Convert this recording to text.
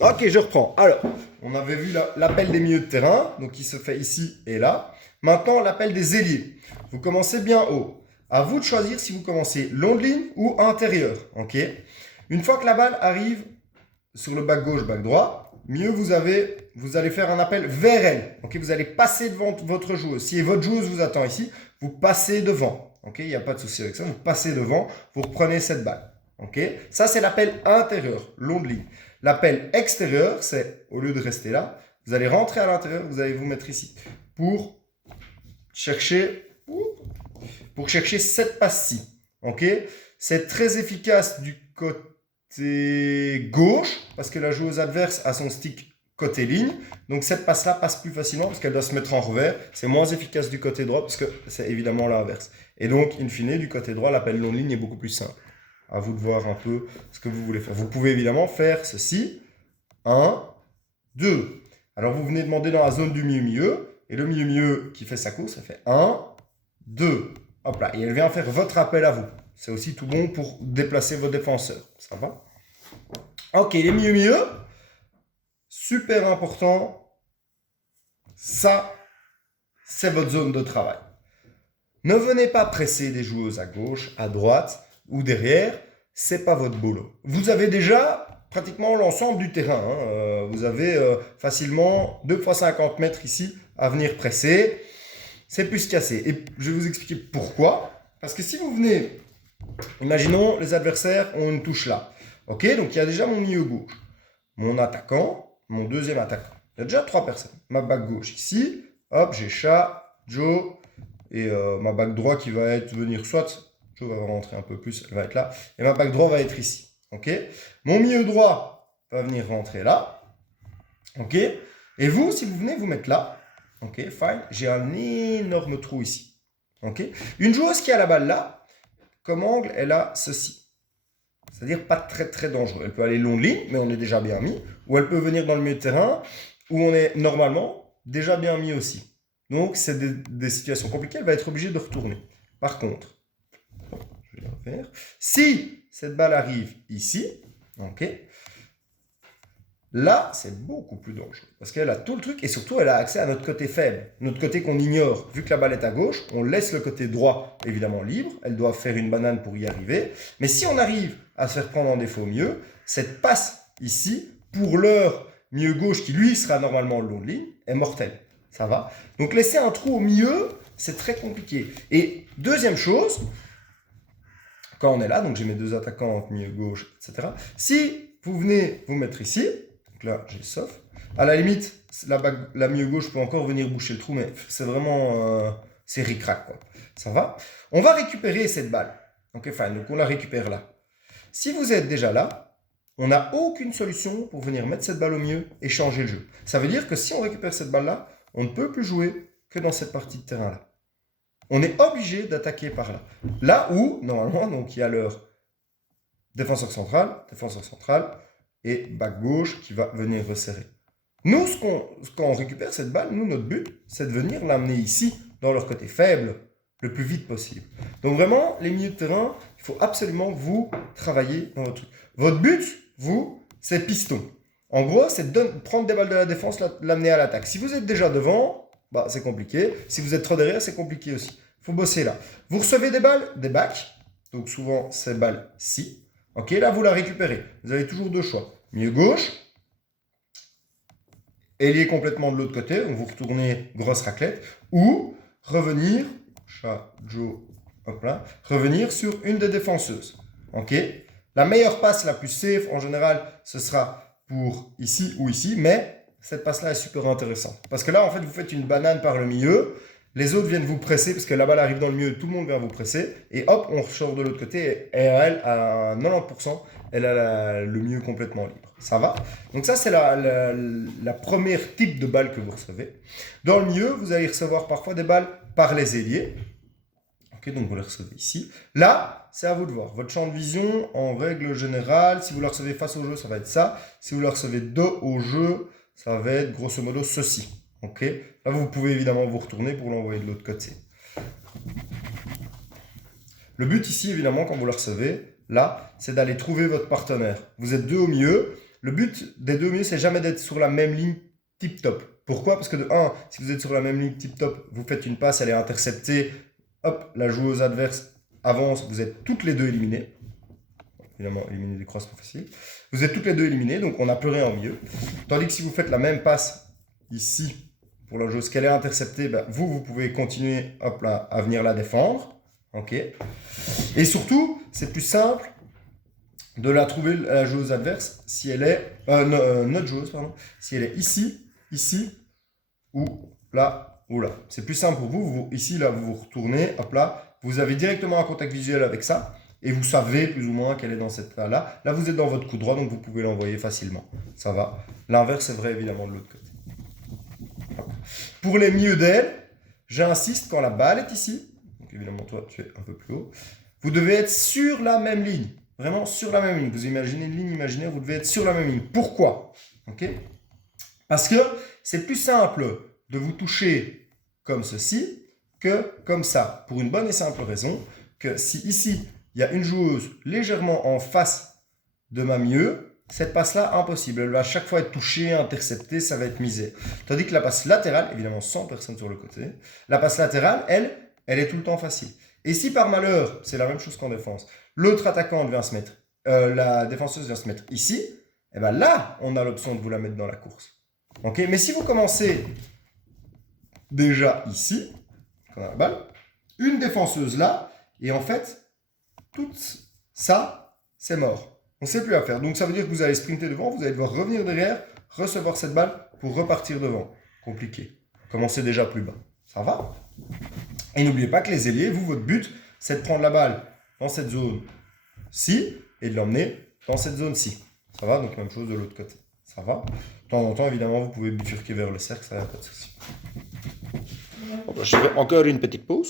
Ok, je reprends. Alors, on avait vu l'appel des milieux de terrain, donc qui se fait ici et là. Maintenant, l'appel des ailiers. Vous commencez bien haut. À vous de choisir si vous commencez long de ligne ou intérieur. Ok. Une fois que la balle arrive sur le bac gauche, bac droit, mieux vous allez faire un appel vers elle. Ok, vous allez passer devant votre joueuse. Si votre joueuse vous attend ici, vous passez devant. Ok, il n'y a pas de souci avec ça. Vous passez devant, vous reprenez cette balle. Ok, ça c'est l'appel intérieur, long de ligne. L'appel extérieur, c'est au lieu de rester là, vous allez rentrer à l'intérieur, vous allez vous mettre ici pour chercher, cette passe-ci. Ok, c'est très efficace du côté gauche parce que la joueuse adverse a son stick côté ligne. Donc cette passe-là passe plus facilement parce qu'elle doit se mettre en revers. C'est moins efficace du côté droit parce que c'est évidemment l'inverse. Et donc, in fine, du côté droit, l'appel long de ligne est beaucoup plus simple. À vous de voir un peu ce que vous voulez faire. Vous pouvez évidemment faire ceci. 1, 2. Alors vous venez demander dans la zone du milieu-milieu. Et le milieu-milieu qui fait sa course, ça fait 1, 2. Hop là. Et elle vient faire votre appel à vous. C'est aussi tout bon pour déplacer vos défenseurs. Ça va? Ok, les milieux-milieu. Super important. Ça, c'est votre zone de travail. Ne venez pas presser des joueuses à gauche, à droite ou derrière. C'est pas votre boulot. Vous avez déjà pratiquement l'ensemble du terrain. Vous avez facilement 2 fois 50 mètres ici à venir presser. C'est plus cassé. Et je vais vous expliquer pourquoi. Parce que si vous venez, imaginons les adversaires ont une touche là. Ok, donc il y a déjà mon milieu gauche, mon attaquant, mon deuxième attaquant. Il y a déjà 3 personnes. Ma back gauche ici. Hop, j'ai Chat, Joe et ma back droit qui va venir soit je vais rentrer un peu plus, elle va être là. Et ma back droit va être ici. Ok. Mon milieu droit va venir rentrer là. Ok. Et vous, si vous venez vous mettre là, ok, fine, j'ai un énorme trou ici. Ok. Une joueuse qui a la balle là, comme angle, elle a ceci. C'est-à-dire pas très très dangereux. Elle peut aller long de ligne, mais on est déjà bien mis. Ou elle peut venir dans le milieu de terrain, où on est normalement déjà bien mis aussi. Donc c'est des situations compliquées, elle va être obligée de retourner. Par contre, je vais le refaire. Si cette balle arrive ici, ok, là, c'est beaucoup plus dangereux. Parce qu'elle a tout le truc et surtout, elle a accès à notre côté faible, notre côté qu'on ignore. Vu que la balle est à gauche, on laisse le côté droit évidemment libre. Elle doit faire une banane pour y arriver. Mais si on arrive à se faire prendre en défaut mieux, cette passe ici, pour l'heure milieu gauche qui lui sera normalement le long de ligne, est mortelle. Ça va? Donc laisser un trou au milieu, c'est très compliqué. Et deuxième chose, quand on est là, donc j'ai mes deux attaquants entre milieu gauche, etc. Si vous venez vous mettre ici, donc là j'ai sauf, à la limite, la milieu gauche peut encore venir boucher le trou, mais c'est vraiment, c'est ric-rac, quoi. Ça va? On va récupérer cette balle. Ok, fine, donc on la récupère là. Si vous êtes déjà là, on n'a aucune solution pour venir mettre cette balle au milieu et changer le jeu. Ça veut dire que si on récupère cette balle-là, on ne peut plus jouer que dans cette partie de terrain-là. On est obligé d'attaquer par là. Là où, normalement, donc il y a leur défenseur central et back gauche qui va venir resserrer. Nous, quand on récupère cette balle, nous, notre but, c'est de venir l'amener ici, dans leur côté faible, le plus vite possible. Donc vraiment, les milieux de terrain, il faut absolument que vous travaillez dans votre truc. Votre but, vous, c'est piston. En gros, c'est de prendre des balles de la défense, l'amener à l'attaque. Si vous êtes déjà devant, bah, c'est compliqué. Si vous êtes trop derrière, c'est compliqué aussi. Il faut bosser là. Vous recevez des balles, des backs. Donc souvent, ces balles-ci. Ok, là, vous la récupérez. Vous avez toujours deux choix. Milieu gauche, ailier complètement de l'autre côté, donc vous retournez grosse raclette, ou revenir, Chat, Joe, hop là, revenir sur une des défenseuses. Ok. La meilleure passe, la plus safe, en général, ce sera pour ici ou ici, mais cette passe-là est super intéressante. Parce que là, en fait, vous faites une banane par le milieu, les autres viennent vous presser, parce que la balle arrive dans le milieu, tout le monde vient vous presser, et hop, on ressort de l'autre côté, et elle, à 90%, elle a le milieu complètement libre. Ça va? Donc ça, c'est la première type de balle que vous recevez. Dans le milieu, vous allez recevoir parfois des balles par les ailiers. Ok, donc vous les recevez ici. Là, c'est à vous de voir. Votre champ de vision, en règle générale, si vous la recevez face au jeu, ça va être ça. Si vous la recevez dos au jeu, ça va être grosso modo ceci. Ok. Là, vous pouvez évidemment vous retourner pour l'envoyer de l'autre côté. Le but ici, évidemment, quand vous la recevez, là, c'est d'aller trouver votre partenaire. Vous êtes deux au milieu. Le but des deux milieux, c'est jamais d'être sur la même ligne tip-top. Pourquoi? Parce que de 1, si vous êtes sur la même ligne tip-top, vous faites une passe, elle est interceptée, hop, la joueuse adverse avance, vous êtes toutes les deux éliminées. Évidemment, éliminer des croisements faciles. Vous êtes toutes les deux éliminées, donc on n'a plus rien au milieu. Tandis que si vous faites la même passe ici, pour la joueuse qu'elle est interceptée, ben, vous pouvez continuer hop, là, à venir la défendre. Ok. Et surtout, c'est plus simple de la trouver, la joueuse adverse, si elle est, notre joueuse, pardon, si elle est ici, ou là. C'est plus simple pour vous. Ici, là, vous vous retournez, hop là, vous avez directement un contact visuel avec ça, et vous savez plus ou moins qu'elle est dans cette là. Là, vous êtes dans votre coup droit, donc vous pouvez l'envoyer facilement. Ça va. L'inverse est vrai, évidemment, de l'autre côté. Pour les milieux d'aile, j'insiste, quand la balle est ici, donc évidemment, toi, tu es un peu plus haut, vous devez être sur la même ligne. Vraiment sur la même ligne. Vous imaginez une ligne imaginaire, vous devez être sur la même ligne. Pourquoi? Okay. Parce que c'est plus simple de vous toucher comme ceci que comme ça. Pour une bonne et simple raison que si ici, il y a une joueuse légèrement en face de ma mieux, cette passe-là, impossible. Elle va à chaque fois être touchée, interceptée, ça va être misé. Tandis que la passe latérale, évidemment sans personne sur le côté, la passe latérale, elle est tout le temps facile. Et si par malheur, c'est la même chose qu'en défense, l'autre attaquant vient se mettre, la défenseuse vient se mettre ici, et bien là, on a l'option de vous la mettre dans la course. Okay. Mais si vous commencez déjà ici, quand on a la balle, une défenseuse là, et en fait, tout ça, c'est mort. On ne sait plus à faire. Donc ça veut dire que vous allez sprinter devant, vous allez devoir revenir derrière, recevoir cette balle pour repartir devant. Compliqué. Commencez déjà plus bas. Ça va? Et n'oubliez pas que les ailiers, vous, votre but, c'est de prendre la balle dans cette zone-ci et de l'emmener dans cette zone-ci. Ça va? Donc même chose de l'autre côté. Ça va? De temps en temps, évidemment, vous pouvez bifurquer vers le cercle, ça n'a pas de souci. Je fais encore une petite pause.